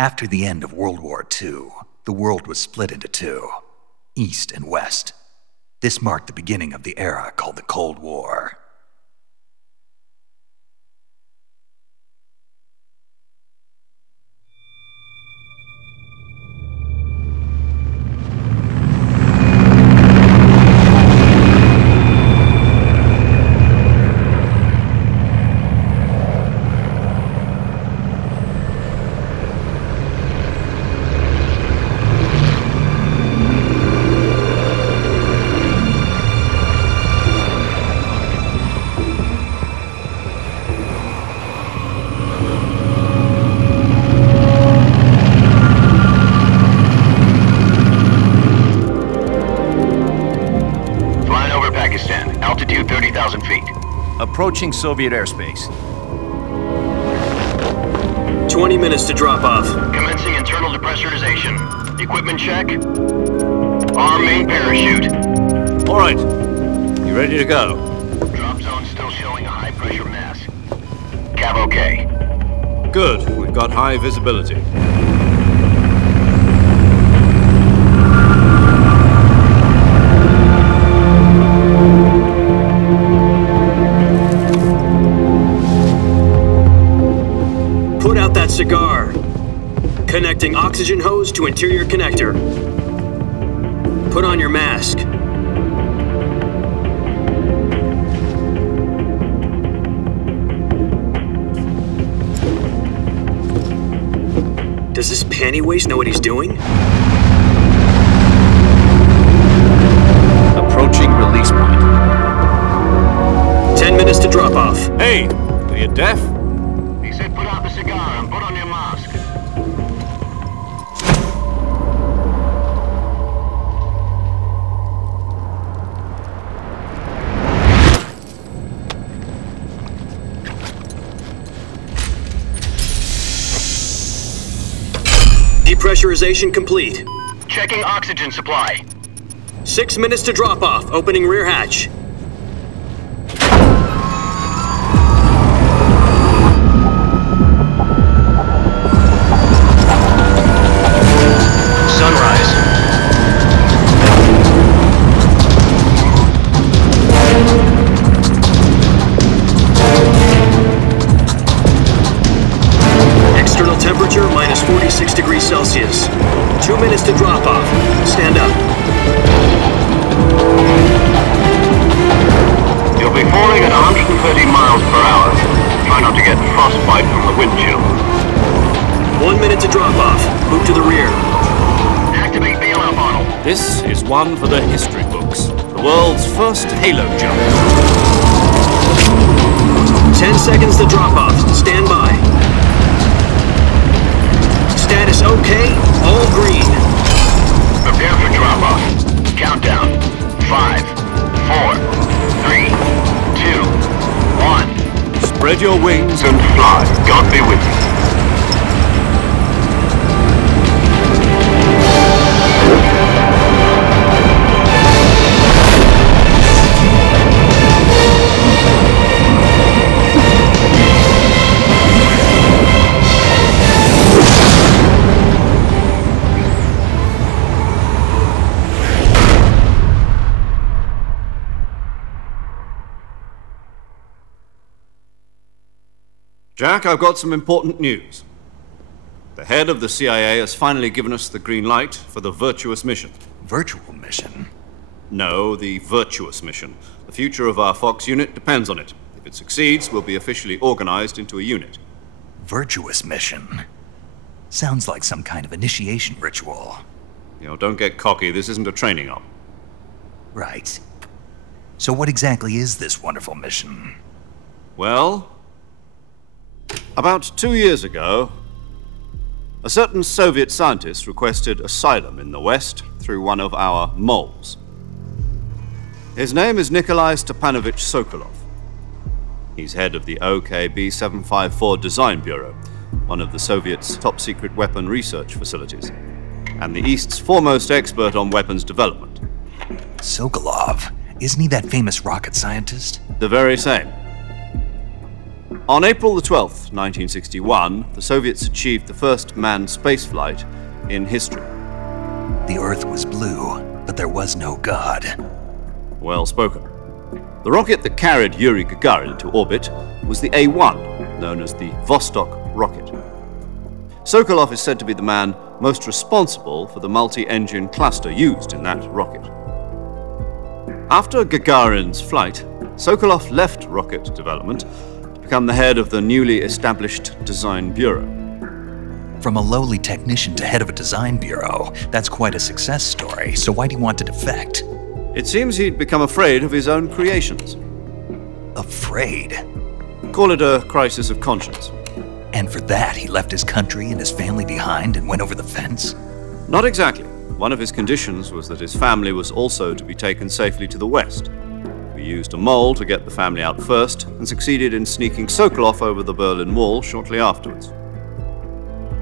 After the end of World War II, the world was split into two, East and West. This marked the beginning of the era called the Cold War. Altitude 30,000 feet. Approaching Soviet airspace. 20 minutes to drop off. Commencing internal depressurization. Equipment check. Arm main parachute. All right. You ready to go? Drop zone still showing a high pressure mass. Cav okay. Good. We've got high visibility. Cigar. Connecting oxygen hose to interior connector. Put on your mask. Does this panty waste know what he's doing? Approaching release point. 10 minutes to drop off. Hey, are you deaf? He said put out the cigar and put on your mask. Depressurization complete. Checking oxygen supply. 6 minutes to drop off. Opening rear hatch. Sunrise. External temperature minus 46 degrees Celsius. 2 minutes to drop off. Stand up. You'll be falling at 130 miles per hour. Try not to get frostbite from the wind chill. 1 minute to drop off. Move to the rear. Activate bailout model. This is one for the history books. The world's first halo jump. 10 seconds to drop off. Stand by. Status okay. All green. Prepare for drop off. Countdown. 5, 4, 3, 2, 1. Spread your wings And fly. God be with you. Jack, I've got some important news. The head of the CIA has finally given us the green light for the virtuous mission. Virtual mission? No, the virtuous mission. The future of our Fox unit depends on it. If it succeeds, we'll be officially organized into a unit. Virtuous mission? Sounds like some kind of initiation ritual. Don't get cocky. This isn't a training op. Right. So what exactly is this wonderful mission? Well, about 2 years ago, a certain Soviet scientist requested asylum in the West through one of our moles. His name is Nikolai Stepanovich Sokolov. He's head of the OKB 754 Design Bureau, one of the Soviets' top-secret weapon research facilities, and the East's foremost expert on weapons development. Sokolov? Isn't he that famous rocket scientist? The very same. On April the 12th, 1961, the Soviets achieved the first manned spaceflight in history. The Earth was blue, but there was no God. Well spoken. The rocket that carried Yuri Gagarin to orbit was the A-1, known as the Vostok rocket. Sokolov is said to be the man most responsible for the multi-engine cluster used in that rocket. After Gagarin's flight, Sokolov left rocket development to become the head of the newly established Design Bureau. From a lowly technician to head of a design bureau, that's quite a success story, so why do you want to defect? It seems he'd become afraid of his own creations. Afraid? Call it a crisis of conscience. And for that, he left his country and his family behind and went over the fence? Not exactly. One of his conditions was that his family was also to be taken safely to the west. We used a mole to get the family out first and succeeded in sneaking Sokolov over the Berlin Wall shortly afterwards.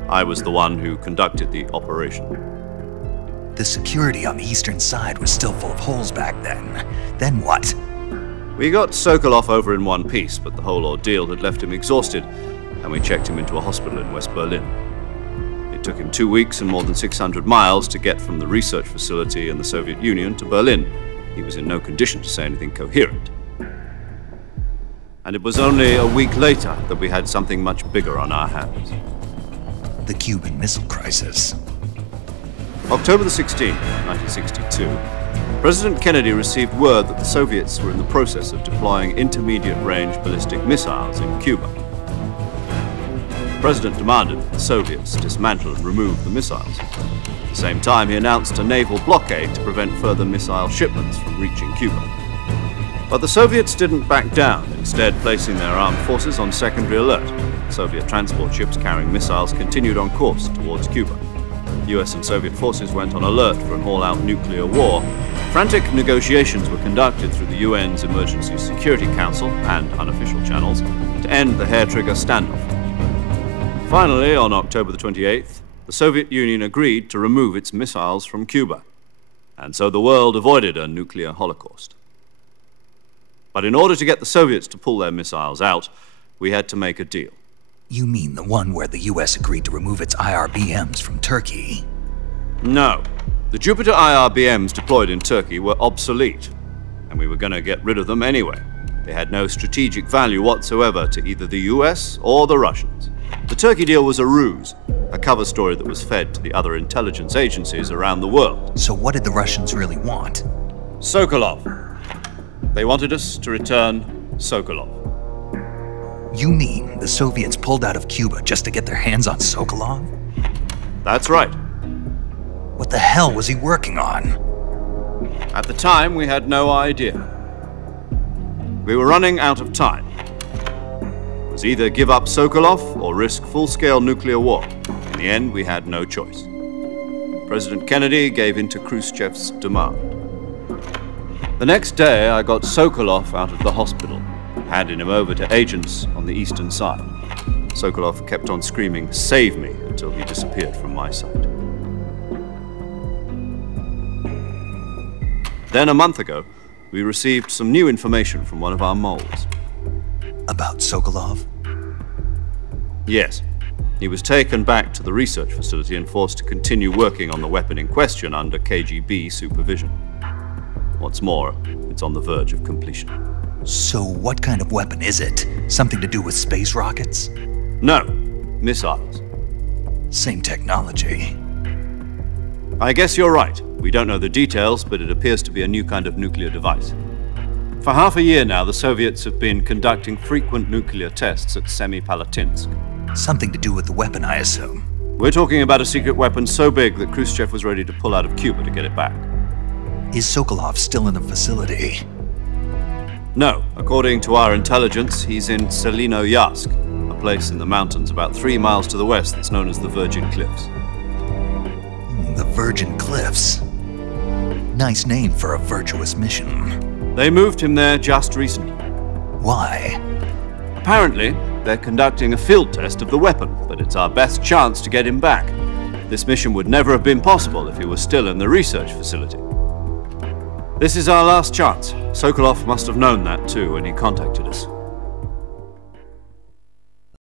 I was the one who conducted the operation. The security on the eastern side was still full of holes back then. Then what? We got Sokolov over in one piece, but the whole ordeal had left him exhausted, and we checked him into a hospital in West Berlin. It took him 2 weeks and more than 600 miles to get from the research facility in the Soviet Union to Berlin. He was in no condition to say anything coherent. And it was only a week later that we had something much bigger on our hands. The Cuban Missile Crisis. October the 16th, 1962, President Kennedy received word that the Soviets were in the process of deploying intermediate-range ballistic missiles in Cuba. The President demanded that the Soviets dismantle and remove the missiles. At the same time, he announced a naval blockade to prevent further missile shipments from reaching Cuba. But the Soviets didn't back down, instead placing their armed forces on secondary alert. Soviet transport ships carrying missiles continued on course towards Cuba. US and Soviet forces went on alert for an all-out nuclear war. Frantic negotiations were conducted through the UN's Emergency Security Council and unofficial channels to end the hair-trigger standoff. Finally, on October the 28th, the Soviet Union agreed to remove its missiles from Cuba, and so the world avoided a nuclear holocaust. But in order to get the Soviets to pull their missiles out, we had to make a deal. You mean the one where the US agreed to remove its IRBMs from Turkey? No. The Jupiter IRBMs deployed in Turkey were obsolete, and we were going to get rid of them anyway. They had no strategic value whatsoever to either the US or the Russians. The Turkey deal was a ruse, a cover story that was fed to the other intelligence agencies around the world. So what did the Russians really want? Sokolov. They wanted us to return Sokolov. You mean the Soviets pulled out of Cuba just to get their hands on Sokolov? That's right. What the hell was he working on? At the time, we had no idea. We were running out of time. It was either give up Sokolov or risk full-scale nuclear war. In the end, we had no choice. President Kennedy gave in to Khrushchev's demand. The next day, I got Sokolov out of the hospital, handing him over to agents on the eastern side. Sokolov kept on screaming, "Save me," until he disappeared from my sight. Then a month ago, we received some new information from one of our moles. About Sokolov? Yes. He was taken back to the research facility and forced to continue working on the weapon in question under KGB supervision. What's more, it's on the verge of completion. So what kind of weapon is it? Something to do with space rockets? No, missiles. Same technology. I guess you're right. We don't know the details, but it appears to be a new kind of nuclear device. For half a year now, the Soviets have been conducting frequent nuclear tests at Semipalatinsk. Something to do with the weapon, I assume. We're talking about a secret weapon so big that Khrushchev was ready to pull out of Cuba to get it back. Is Sokolov still in the facility? No. According to our intelligence, he's in Selinoyarsk, a place in the mountains about 3 miles to the west that's known as the Virgin Cliffs. The Virgin Cliffs. Nice name for a virtuous mission. They moved him there just recently. Why? Apparently, they're conducting a field test of the weapon, but it's our best chance to get him back. This mission would never have been possible if he was still in the research facility. This is our last chance. Sokolov must have known that too when he contacted us.